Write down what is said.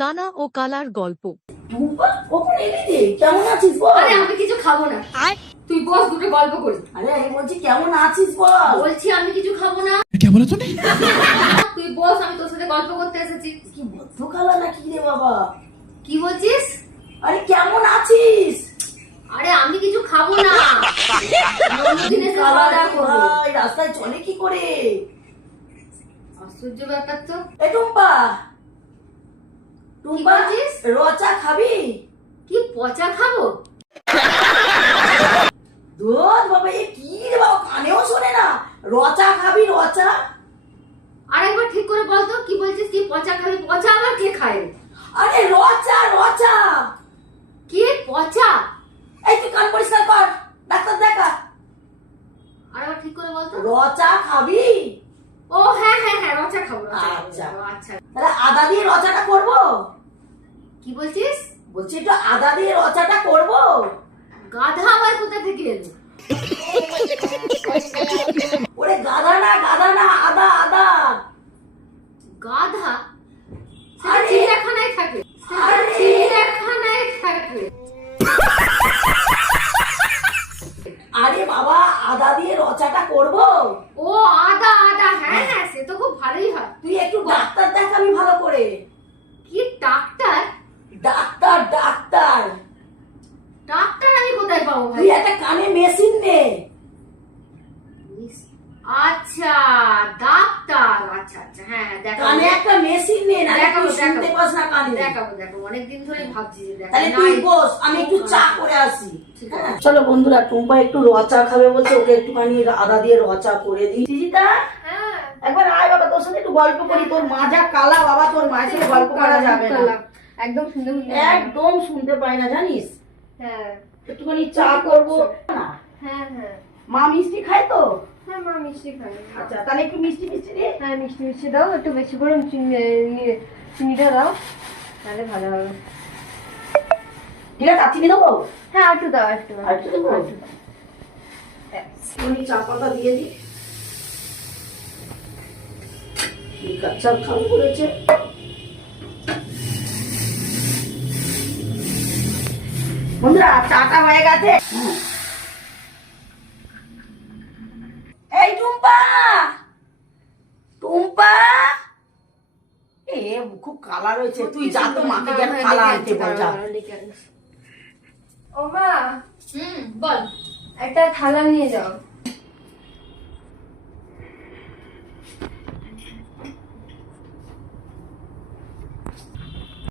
কানা ও কালার গল্প। কেমন আছিস বল? আরে আমি কিছু খাব না। তুই বস দুটো গল্প করি। আরে আমি বলছি কেমন আছিস বল? বলছি আমি কিছু খাব না। কে বলো তুই বস আমি তোর সাথে গল্প করতে এসেছি। কি বদ্ধ খালা নাকি রে বাবা? কি বলছিস? আরে কেমন আছিস? আরে আমি কিছু খাব না। রাস্তায় চলে কি করে? আশ্চর্য ব্যাপার তো। এ রচা খাবি? কি পচা খাব? দুধ বাবা এ কি রে বাবা কানেও শোনে না। রচা খাবি রচা? আর একবার ঠিক করে বল তো কি বলছিস কি পচা খাবি? পচা আবার কে খায়? আরে রচা রচা। কি পচা? এই তুই কান পরিষ্কার কর ডাক্তার দেখা আর একবার ঠিক করে বল তো। রচা খাবি? ও হ্যাঁ হ্যাঁ হ্যাঁ রচা খাব আচ্ছা। আচ্ছা। তাহলে আদা দিয়ে রচাটা করব? কি বলছিস? বলছি একটু আদা দিয়ে রচাটা করব। গাধা আমার কোথা থেকে এলো? ওরে গাধা না গাধা না আদা আদা। গাধা! চিড়িয়াখানায় থাকে! চিড়িয়াখানায় থাকে আরে বাবা আদা দিয়ে রচাটা করব ও আদা আদা হ্যাঁ হ্যাঁ সে তো খুব ভালোই হয় তুই একটু ডাক্তার দেখাবি ভালো করে কি ডাক্তার ডাক্তার ডাক্তার ডাক্তার আমি কোথায় পাবো ভাই তুই একটা কানে মেশিন নে আচ্ছা ডাক্তার। আচ্ছা আচ্ছা হ্যাঁ হ্যাঁ কানে একটা মেশিন নে না দেখাবো, শুনতে পাস না কানে। দেখাবো দেখাবো। অনেকদিন ধরেই ভাবছি যে দেখাবো। তাহলে তুই বস আমি একটু চা করে আসি। হ্যাঁ। চলো বন্ধুরা টুম্পা একটু রচা খাবে বলছে ওকে একটুখানি আদা দিয়ে রচা করে দিই। হ্যাঁ। একবার আয় বাবা তোর সাথে একটু গল্প করি। তোর মা যা কালা বাবা তোর মায়ের সাথে গল্প করা যাবে না। একদম একদম শুনতে পাই না জানিস? হ্যাঁ। একটুখানি চা করব। না। হ্যাঁ হ্যাঁ। মা মিষ্টি খায় তো? হ্যাঁ মা মিষ্টি খাই আচ্ছা তাহলে একটু মিষ্টি মিষ্টি দিয়ে হ্যাঁ মিষ্টি মিষ্টি দাও একটু বেশি করে চিনি ইয়ে, চিনিটা দাও তাহলে ভালো হবে। ঠিক আছে চিনি দেবো? হ্যাঁ একটু দাও একটু একটু দেবো? একটু চা পাতা দিয়ে দিই। কাঁচা খাব বলেছে। বন্ধুরা চাটা হয়ে গেছে। এই টুম্পা! টুম্পা! এ খুব কালার রয়েছে তুই যা তো মাকে গিয়ে কালা আনতে বল যা। ও মা! হুম বল। একটা থালা নিয়ে যাও।